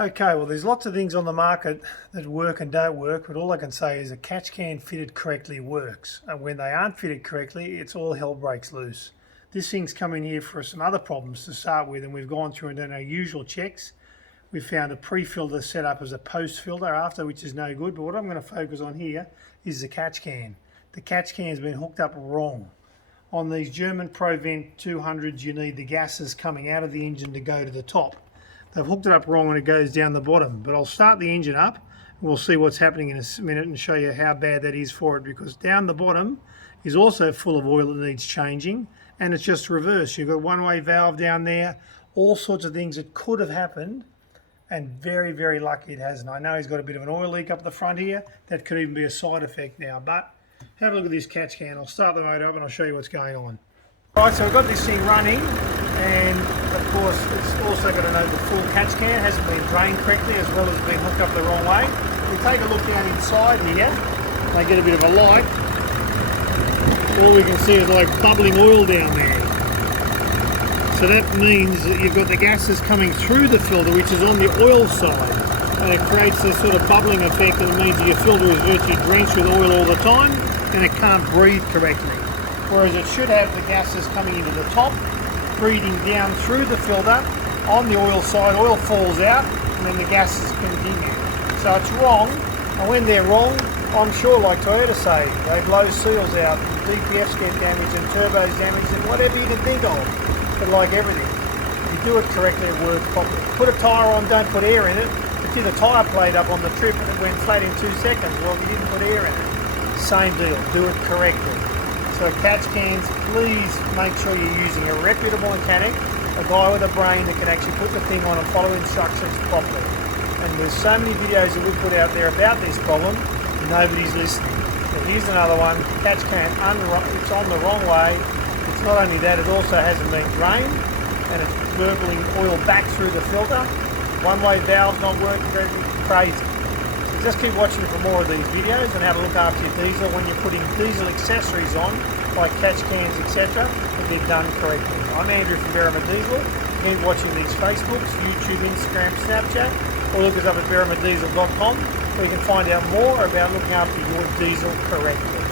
Okay, well, there's lots of things on the market that work and don't work, but all I can say is a catch can fitted correctly works. And when they aren't fitted correctly, it's all hell breaks loose. This thing's come in here for some other problems to start with, and we've gone through and done our usual checks. We found a pre-filter set up as a post filter after, which is no good, but what I'm going to focus on here is the catch can. The catch can has been hooked up wrong. On these German ProVent 200s, you need the gases coming out of the engine to go to the top. They've hooked it up wrong when it goes down the bottom, but I'll start the engine up and we'll see what's happening in a minute and show you how bad that is for it, because down the bottom is also full of oil that needs changing, and it's just reversed. You've got one-way valve down there, all sorts of things that could have happened, and very, very lucky it hasn't. I know he's got a bit of an oil leak up the front here. That could even be a side effect now, but have a look at this catch can. I'll start the motor up and I'll show you what's going on. Right, so I've got this thing running, and of course it's also got to know the full catch can hasn't been drained correctly, as well as being hooked up the wrong way. We take a look down inside here, I get a bit of a light. All we can see is like bubbling oil down there. So that means that you've got the gases coming through the filter, which is on the oil side, and it creates this sort of bubbling effect, and it means that your filter is virtually drenched with oil all the time and it can't breathe correctly. Whereas it should have the gases coming into the top, breathing down through the filter on the oil side, oil falls out, and then the gases continue. So it's wrong, and when they're wrong, I'm sure, like Toyota say, they blow seals out, and DPFs get damaged, and turbos damaged, and whatever you can think of. But like everything, if you do it correctly, it works properly. Put a tyre on, don't put air in it. If you did a tyre plate up on the trip and it went flat in 2 seconds, well, you didn't put air in it. Same deal, do it correctly. So catch cans, please make sure you're using a reputable mechanic, a guy with a brain that can actually put the thing on and follow instructions properly. And there's so many videos that we've put out there about this problem, nobody's listening. So here's another one, catch can, it's on the wrong way. It's not only that, it also hasn't been drained, and it's gurgling oil back through the filter. One-way valve's not working, crazy. So just keep watching for more of these videos on how to look after your diesel when you're putting diesel accessories on, like catch cans, etc., if they're done correctly. I'm Andrew from Berrima Diesel. Keep watching these Facebooks, YouTube, Instagram, Snapchat, or look us up at berrimadiesel.com, where you can find out more about looking after your diesel correctly.